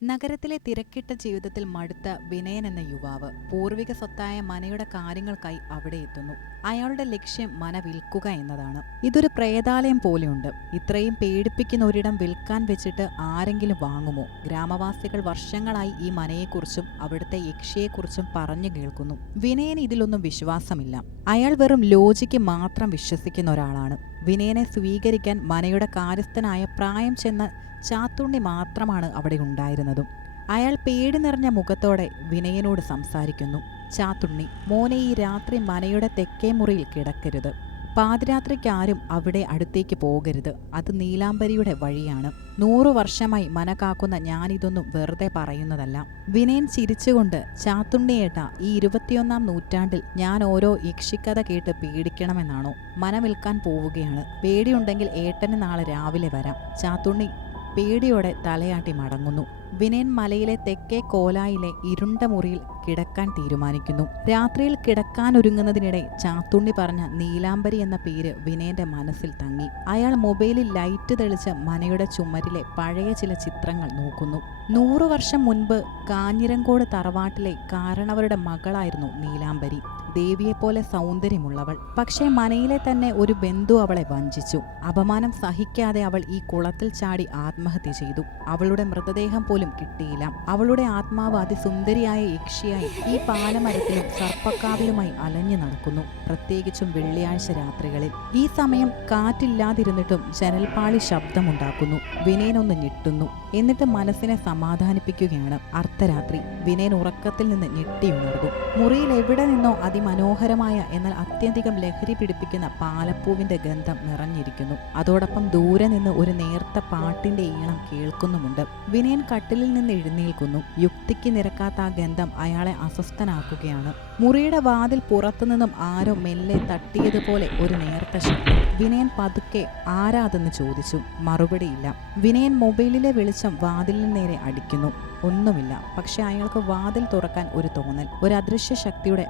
നഗരത്തിലെ തിരക്കിട്ട ജീവിതത്തിൽ മടുത്ത വിനയൻ എന്ന യുവാവ് പൂർവിക സ്വത്തായ മനയുടെ കാര്യങ്ങൾക്കായി അവിടെ എത്തുന്നു. അയാളുടെ ലക്ഷ്യം മന വിൽക്കുക എന്നതാണ്. ഇതൊരു പ്രേതാലയം പോലെയുണ്ട്. ഇത്രയും പേടിപ്പിക്കുന്ന ഒരിടം വിൽക്കാൻ വെച്ചിട്ട് ആരെങ്കിലും വാങ്ങുമോ? ഗ്രാമവാസികൾ വർഷങ്ങളായി ഈ മനയെക്കുറിച്ചും അവിടുത്തെ യക്ഷിയെക്കുറിച്ചും പറഞ്ഞു കേൾക്കുന്നു. വിനയന് ഇതിലൊന്നും വിശ്വാസമില്ല. അയാൾ വെറും ലോജിക്ക് മാത്രം വിശ്വസിക്കുന്ന ഒരാളാണ്. വിനയനെ സ്വീകരിക്കാൻ മനയുടെ കാര്യസ്ഥനായ പ്രായം ചെന്ന ചാത്തുണ്ണി മാത്രമാണ് അവിടെ ഉണ്ടായിരുന്നതും. അയാൾ പേടി നിറഞ്ഞ മുഖത്തോടെ വിനയനോട് സംസാരിക്കുന്നു. ചാത്തുണ്ണി, മോനെ, ഈ രാത്രി മനയുടെ തെക്കേ മുറിയിൽ കിടക്കരുത്. പാതിരാത്രിക്ക് ആരും അവിടെ അടുത്തേക്ക് പോകരുത്. അത് നീലാംബരിയുടെ വഴിയാണ്. 100 വർഷമായി മന കാക്കുന്ന ഞാനിതൊന്നും വെറുതെ പറയുന്നതല്ല. വിനയൻ ചിരിച്ചുകൊണ്ട്, ചാത്തുണ്ണിയേട്ട, ഈ 21-ാം നൂറ്റാണ്ടിൽ ഞാൻ ഓരോ യക്ഷിക്കഥ കേട്ട് പേടിക്കണമെന്നാണോ? മന വിൽക്കാൻ പോവുകയാണ്. പേടിയുണ്ടെങ്കിൽ ഏട്ടന് നാളെ രാവിലെ വരാം. ചാത്തുണ്ണി പേടിയോടെ തലയാട്ടി മടങ്ങുന്നു. വിനയൻ മലയിലെ തെക്കേ കോലായിലെ ഇരുണ്ട മുറിയിൽ കിടക്കാൻ തീരുമാനിക്കുന്നു. രാത്രിയിൽ കിടക്കാനൊരുങ്ങുന്നതിനിടെ ചാത്തുണ്ണി പറഞ്ഞ നീലാംബരി എന്ന പേര് വിനയന്റെ മനസ്സിൽ തങ്ങി. അയാൾ മൊബൈലിൽ ലൈറ്റ് തെളിച്ച് മനയുടെ ചുമരിലെ പഴയ ചില ചിത്രങ്ങൾ നോക്കുന്നു. 100 വർഷം മുൻപ് കാഞ്ഞിരങ്കോട് തറവാട്ടിലെ കാരണവരുടെ മകളായിരുന്നു നീലാംബരി. ദേവിയെപ്പോലെ സൗന്ദര്യമുള്ളവൾ. പക്ഷേ മനയിലെ തന്നെ ഒരു ബന്ധു അവളെ വഞ്ചിച്ചു. അപമാനം സഹിക്കാതെ അവൾ ഈ കുളത്തിൽ ചാടി ആത്മഹത്യ ചെയ്തു. അവളുടെ മൃതദേഹം പോലും കിട്ടിയില്ല. അവളുടെ ആത്മാവ് അതിസുന്ദരിയായ യക്ഷിയായി ഈ പാലമരത്തിലും സർപ്പക്കാവിലുമായി അലഞ്ഞു നടക്കുന്നു, പ്രത്യേകിച്ചും വെള്ളിയാഴ്ച രാത്രികളിൽ. ഈ സമയം കാറ്റില്ലാതിരുന്നിട്ടും ജനൽപ്പാളി ശബ്ദമുണ്ടാക്കുന്നു. വിനയനൊന്ന് ഞെട്ടുന്നു. എന്നിട്ട് മനസ്സിനെ സമാധാനിപ്പിക്കുകയാണ്. അർദ്ധരാത്രി. വിനയൻ ഉറക്കത്തിൽ നിന്ന് ഞെട്ടിയുണർന്നു. മുറിയിൽ എവിടെ നിന്നോ അതിമനോഹരമായ എന്നാൽ അത്യധികം ലഹരി പിടിപ്പിക്കുന്ന പാലപ്പൂവിന്റെ ഗന്ധം നിറഞ്ഞിരിക്കുന്നു. അതോടൊപ്പം ദൂരെ നിന്ന് ഒരു നേർത്ത പാട്ടിന്റെ ഈണം കേൾക്കുന്നുമുണ്ട്. വിനയൻ കട്ടിലിൽ നിന്ന് എഴുന്നേൽക്കുന്നു. യുക്തിക്ക് നിരക്കാത്ത ആ ഗന്ധം അയാളെ അസ്വസ്ഥനാക്കുകയാണ്. മുറിയുടെ വാതിൽ പുറത്തുനിന്നും ആരോ മെല്ലെ തട്ടിയതുപോലെ ഒരു നേർത്ത ശബ്ദം. വിനയൻ പതുക്കെ ആരാതെന്ന് ചോദിച്ചു. മറുപടിയില്ല. വിനയൻ മൊബൈലിലെ വെളിച്ചം വാതിലിന് നേരെ അടിക്കുന്നു. ഒന്നുമില്ല. പക്ഷെ അയാൾക്ക് വാതിൽ തുറക്കാൻ ഒരു തോന്നൽ, ഒരു അദൃശ്യ ശക്തിയുടെ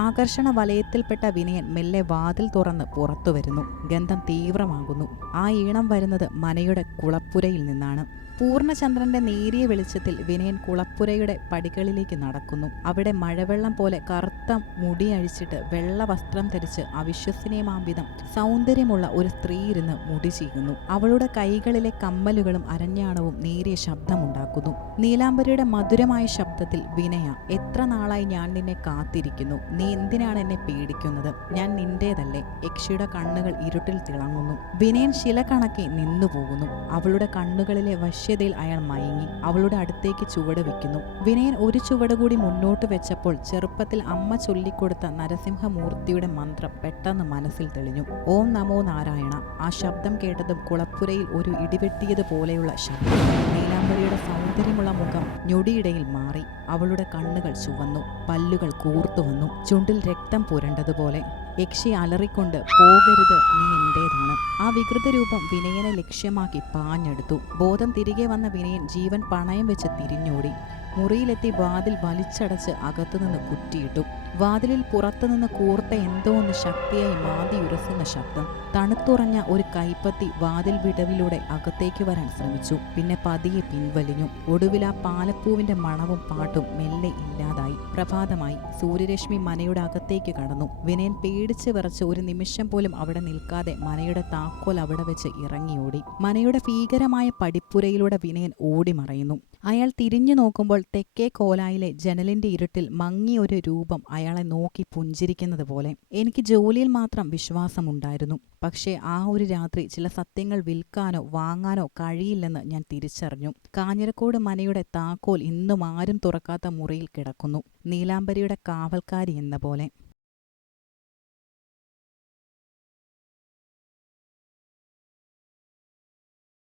ആകർഷണ വലയത്തിൽപ്പെട്ട വിനയൻ മെല്ലെ വാതിൽ തുറന്ന് പുറത്തു വരുന്നു. ഗന്ധം തീവ്രമാകുന്നു. ആ ഈണം വരുന്നത് മനയുടെ കുളപ്പുരയിൽ നിന്നാണ്. പൂർണ്ണചന്ദ്രന്റെ നേരിയ വെളിച്ചത്തിൽ വിനയൻ കുളപ്പുരയുടെ പടികളിലേക്ക് നടക്കുന്നു. അവിടെ മഴവെള്ളം പോലെ കറുത്ത മുടി അഴിച്ചിട്ട് വെള്ള വസ്ത്രം ധരിച്ച് അവിശ്വസനീയമാം വിധം സൗന്ദര്യമുള്ള ഒരു സ്ത്രീ ഇരുന്ന് മുടി ചീകുന്നു. അവളുടെ കൈകളിലെ കമ്മലുകളും അരഞ്ഞാണവും നേരിയ ശബ്ദമുണ്ടാക്കുന്നു. നീലാംബരിയുടെ മധുരമായ ശബ്ദത്തിൽ, വിനയ, എത്ര നാളായി ഞാൻ നിന്നെ കാത്തിരിക്കുന്നു. നീ എന്തിനാണ് എന്നെ പേടിക്കുന്നത്? ഞാൻ നിന്റേതല്ലേ? യക്ഷിയുടെ കണ്ണുകൾ ഇരുട്ടിൽ തിളങ്ങുന്നു. വിനയൻ ശില കണക്കെ നിന്നുപോകുന്നു. അവളുടെ കണ്ണുകളിലെ വശ്യതയിൽ അയാൾ മയങ്ങി. അവളുടെ അടുത്തേക്ക് ചുവട് വെക്കുന്നു. വിനയൻ ഒരു ചുവട് കൂടി മുന്നോട്ട് വെച്ചപ്പോൾ ചെറുപ്പത്തിൽ അമ്മ ചൊല്ലിക്കൊടുത്ത നരസിംഹമൂർത്തിയുടെ മന്ത്രം പെട്ടെന്ന് മനസ്സിൽ തെളിഞ്ഞു. ഓം നമോ നാരായണ. ആ ശബ്ദം കേട്ടതും കുളപ്പുരയിൽ ഒരു ഇടിവെട്ടിയതുപോലെയുള്ള ശബ്ദം. നീലാംബരിയുടെ സൗന്ദര്യമുള്ള മുഖം ഞൊടിയിടയിൽ മാറി. അവളുടെ കണ്ണുകൾ ചുവന്നു, പല്ലുകൾ കൂർത്തുവന്നു, ചുണ്ടിൽ രക്തം പുരണ്ടതുപോലെ. യക്ഷി അലറിക്കൊണ്ട്, പോകരുത്, നീ എന്റേതാണ്. ആ വികൃത രൂപം വിനയനെ ലക്ഷ്യമാക്കി പാഞ്ഞെടുത്തു. ബോധം തിരികെ വന്ന വിനയൻ ജീവൻ പണയം വെച്ച് തിരിഞ്ഞോടി. മുറിയിലെത്തി വാതിൽ വലിച്ചടച്ച് അകത്തുനിന്ന് കുറ്റിയിട്ടു. വാതിലിൽ പുറത്തുനിന്ന് കൂർത്ത എന്തോ ഒന്ന് ശക്തിയായി മാന്തിയുരസുന്ന ശബ്ദം. തണുത്തുറഞ്ഞ ഒരു കൈപ്പത്തി വാതിൽ വിടവിലൂടെ അകത്തേക്ക് വരാൻ ശ്രമിച്ചു. പിന്നെ പതിയെ പിൻവലിഞ്ഞു. ഒടുവിൽ ആ പാലപ്പൂവിന്റെ മണവും പാട്ടും മെല്ലെ ഇല്ലാതായി. പ്രഭാതമായി. സൂര്യരശ്മി മനയുടെ അകത്തേക്ക് കടന്നു. വിനയൻ പേടിച്ച് വിറച്ച് ഒരു നിമിഷം പോലും അവിടെ നിൽക്കാതെ മനയുടെ താക്കോൽ അവിടെ വെച്ച് ഇറങ്ങിയോടി. മനയുടെ ഭീകരമായ പടിപ്പുരയിലൂടെ വിനയൻ ഓടിമറയുന്നു. അയാൾ തിരിഞ്ഞു നോക്കുമ്പോൾ തെക്കേ കോലായിലെ ജനലിന്റെ ഇരുട്ടിൽ മങ്ങിയൊരു രൂപം അയാളെ നോക്കി പുഞ്ചിരിക്കുന്നത് പോലെ. എനിക്ക് ജോലിയിൽ മാത്രം വിശ്വാസമുണ്ടായിരുന്നു. പക്ഷേ ആ ഒരു രാത്രി ചില സത്യങ്ങൾ വിൽക്കാനോ വാങ്ങാനോ കഴിയില്ലെന്ന് ഞാൻ തിരിച്ചറിഞ്ഞു. കാഞ്ഞിരക്കോട് മനയുടെ താക്കോൽ ഇന്നും ആരും തുറക്കാത്ത മുറിയിൽ കിടക്കുന്നു, നീലാംബരിയുടെ കാവൽക്കാരി എന്ന പോലെ.